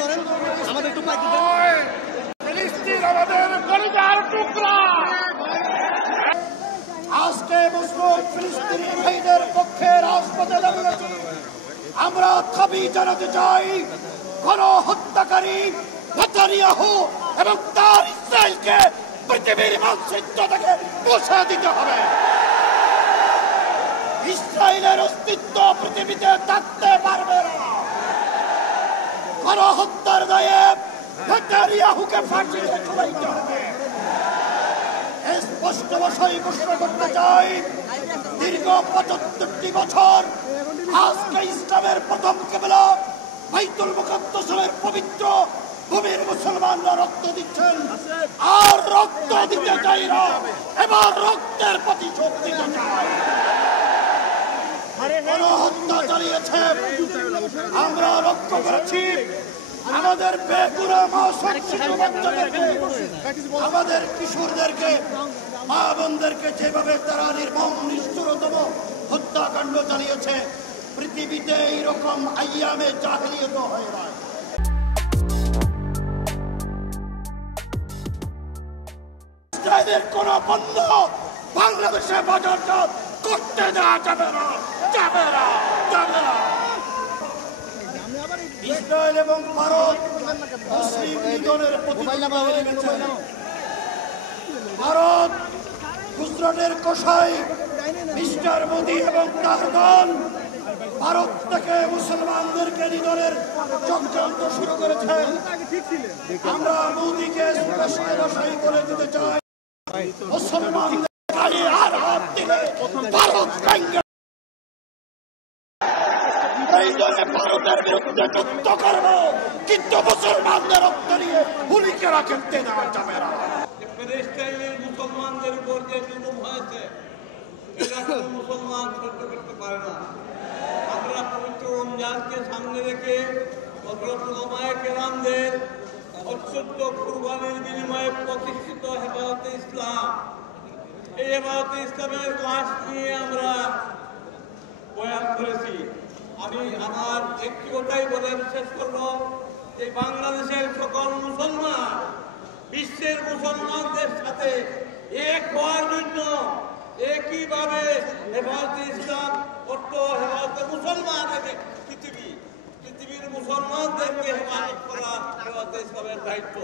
ধরেন, আমাদের একটু পাইতে দেন। ফিলিস্তিন আমাদের কলিজার টুকরা। আজকে মুসলিম ফিলিস্তিনি ভাইদের পক্ষে রাজপথে দাঁড়িয়েছি। আমরা দাবি জানাতে চাই, গণহত্যাকারী নেতানিয়াহু এবং তার ইসরায়েলকে পৃথিবীর মানচিত্র থেকে মুছে দিতে হবে। ইসরায়েলের অস্তিত্ব পৃথিবীতে থাকতে পারবে না। গণহত্যার দায়ে নেতানিয়াহুকে ফাঁসিতে ঝুলাইতে হবে। স্পষ্ট ভাষায় ঘোষণা করতে চাই, দীর্ঘ ৭৫টি বছর আজকে ইসলামের প্রথম কেবলা বাইতুল মুকাদ্দাসের পবিত্র ভূমির মুসলমানরা রক্ত দিচ্ছেন, আর রক্ত দিতে চাই না, এবার রক্তের প্রতিশোধ দিতে চাই। গণহত্যা চালিয়েছে, আমরা লক্ষ্য করেছি। আমাদের বেগুনা মাসুম শিশু বাচ্চাদেরকে, আমাদের কিশোরদেরকে, মা বোনদেরকে যেভাবে তারা নির্মম নিষ্ঠুরতম হত্যাকাণ্ড চালিয়েছে, পৃথিবীতে এইরকম আইয়ামে জাহিলিয়ত হয়ে যায়। ইসরায়েলের কোন পণ্য বাংলাদেশে বাজারজাত করতে দেওয়া যাবে না, যাবে না, যাবে না। ইসরায়েল এবং ভারত মুসলিম লীগের প্রতিদ্বন্দ্বিতা নেমেছে। ভারত গুজরাটের কসাই মিস্টার মোদি এবং তার দল ভারত থেকে মুসলমানদেরকে নিধনের চক্রান্ত শুরু করেছে। আমরা মোদিকে স্পষ্ট ভাষায় বলে দিতে চাই, মুসলমানদের গায়ে আর হাত দিলে ভারত ভারতের বিরুদ্ধে যুদ্ধ করব, কিন্তু মুসলমানদের রক্ত নিয়ে হুলিকে রাখতে দেওয়া যাবে না। মুসলমানদের উপর যে জুলুম হয়েছে, এটা কোনো মুসলমান সহ্য করতে পারে না। আমরা পবিত্র রমজানকে সামনে রেখে হযরত উলামায়ে কেরামদের অচ্যুত কুরবানির বিনিময়ে প্রতিষ্ঠিত হেফাজতে ইসলাম, এই হেফাজতে ইসলামের লাশ নিয়ে আমরা বয়ান করেছি। আমি আমার একটি কথাই বলে শেষ করব যে বাংলাদেশের সকল মুসলমান বিশ্বের মুসলমানদের সাথে এক হওয়ার জন্য একইভাবে হেফাজতে ইসলাম অর্থ হেফাজতে মুসলমান, পৃথিবীর মুসলমানদেরকে হেফাজত করা হেফাজতে ইসলামের দায়িত্ব।